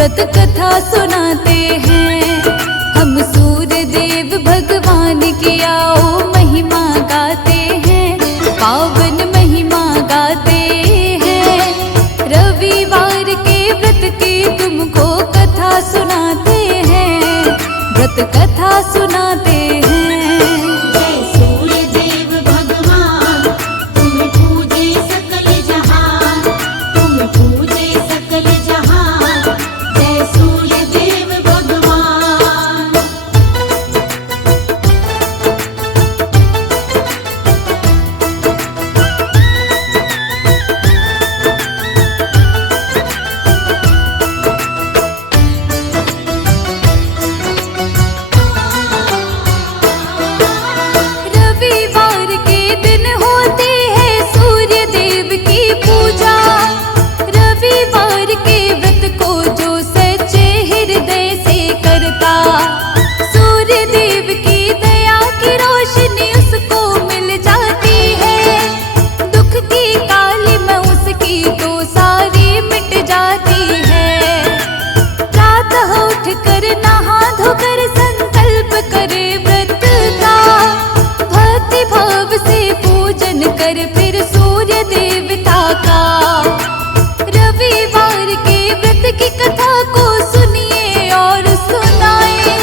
व्रत कथा सुनाते हैं। हम सूर्य देव भगवान की आओ महिमा गाते हैं, पावन महिमा गाते हैं। रविवार के व्रत की तुमको कथा सुनाते हैं, व्रत कथा सुनाते हैं। फिर सूर्य देवता का रविवार के व्रत की कथा को सुनिए और सुनाए।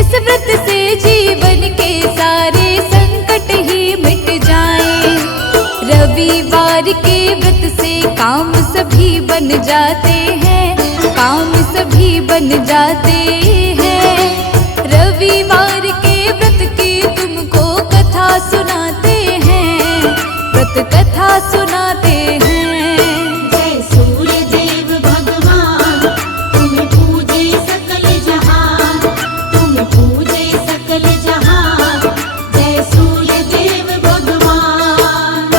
इस व्रत से जीवन के सारे संकट ही मिट जाएं। रविवार के व्रत से काम सभी बन जाते हैं, काम सभी बन जाते हैं। रविवार के व्रत की तुमको कथा सुनाते हैं, व्रत कथा सुनाते हैं। जय सूर्य देव भगवान, तुम पूजे सकल जहान, तुम पूजे सकल जहान। जय सूर्य देव भगवान।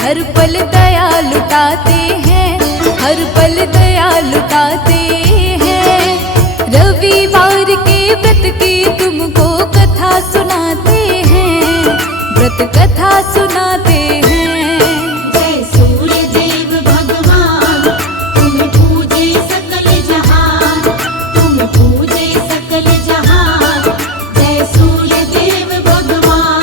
हर पल दया लुटाते हैं, हर पल दया लुटाते हैं। रविवार के व्रत की तुमको कथा सुनाते हैं, व्रत कथा सुनाते हैं। जय सूर्य देव भगवान, तुम पूजे सकल जहान, तुम पूजे सकल जहान। जय सूर्य देव भगवान।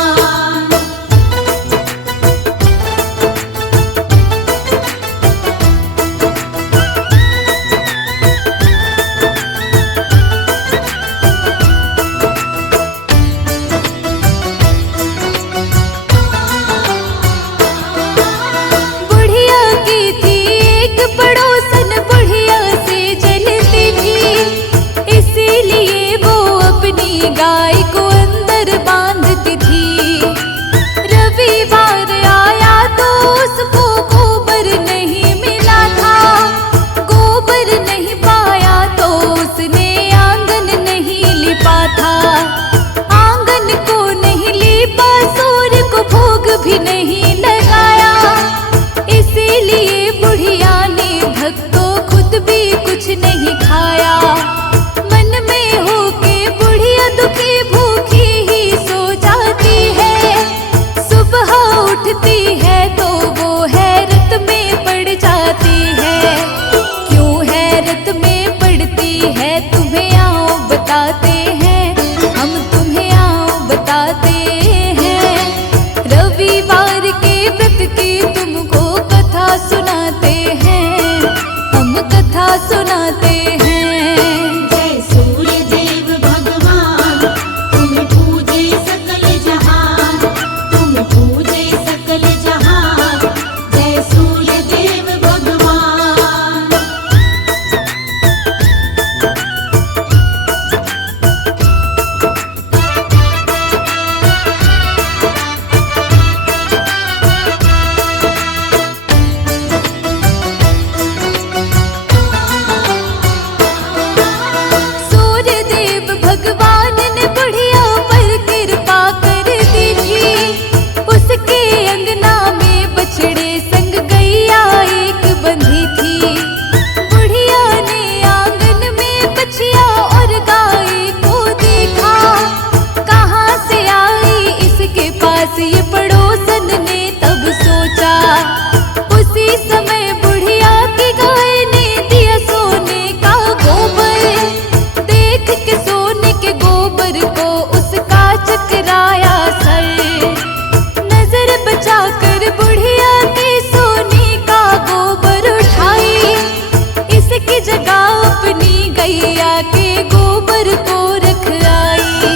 के गोबर को रख आई।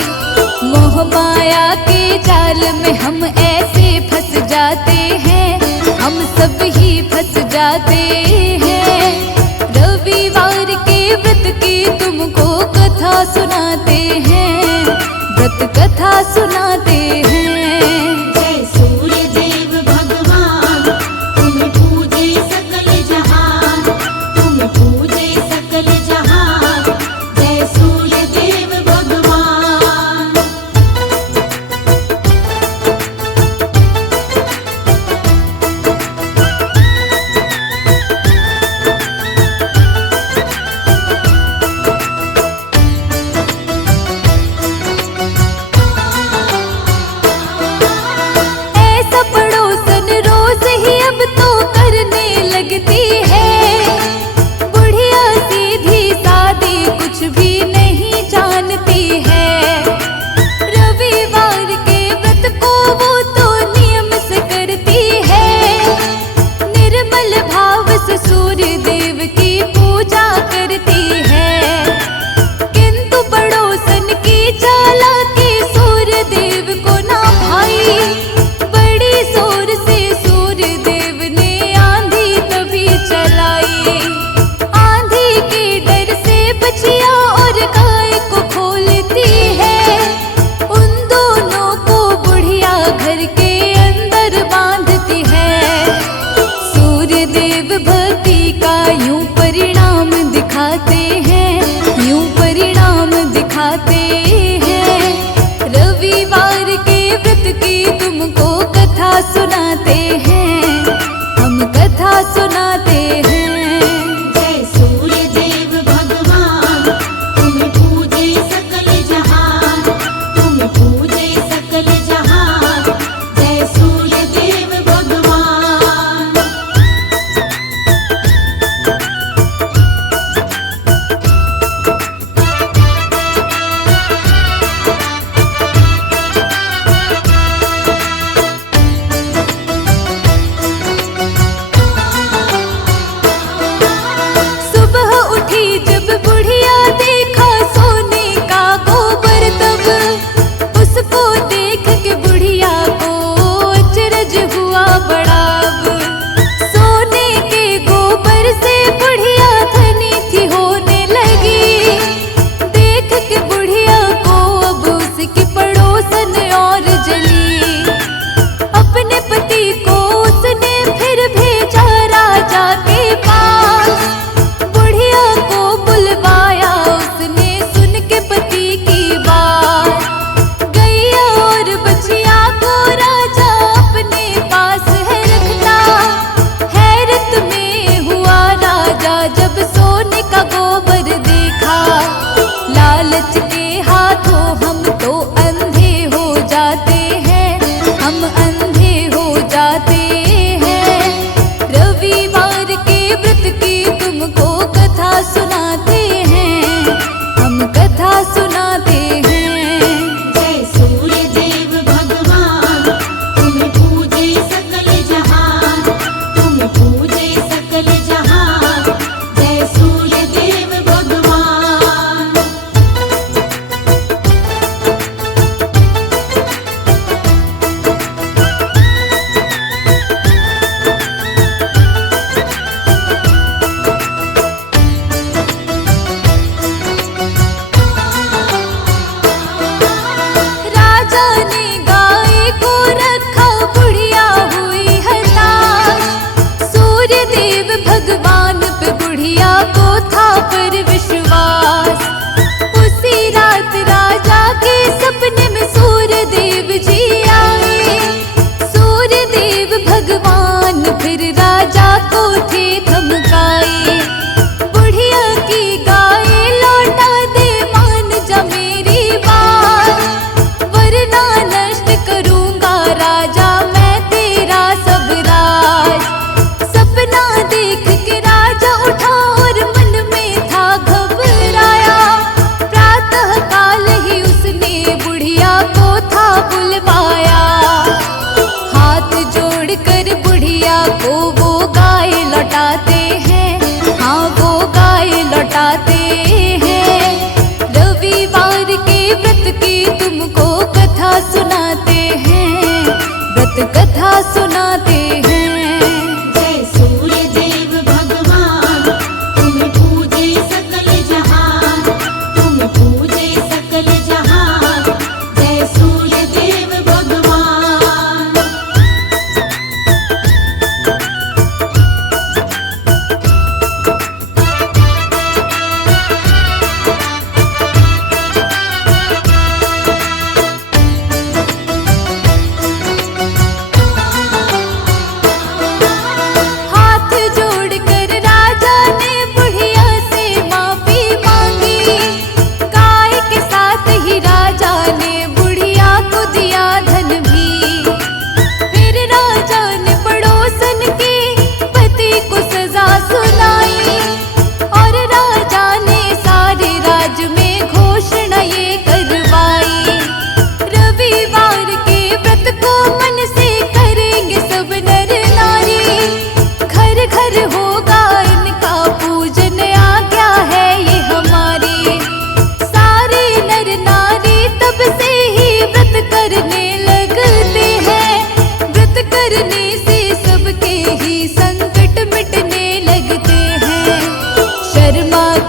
मोह माया के जाल में हम ऐसे फंस जाते हैं, हम सब ही फंस जाते हैं। रविवार के व्रत की तुमको कथा सुनाते हैं, व्रत कथा सुनाते हैं। जय सूर्य देव भगवान, तुम पूजे सकल जहान, तुम पूजे सकल जहान। जय सूर्य देव भगवान।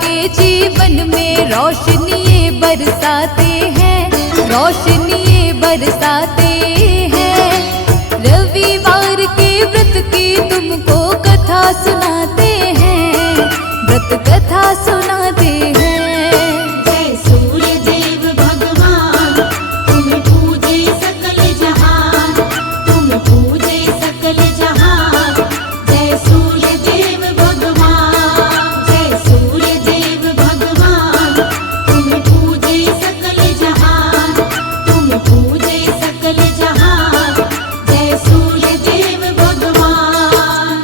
के जीवन में रोशनी बरसाते हैं, रोशनी बरसाते हैं। रविवार के व्रत की तुमको कथा सुना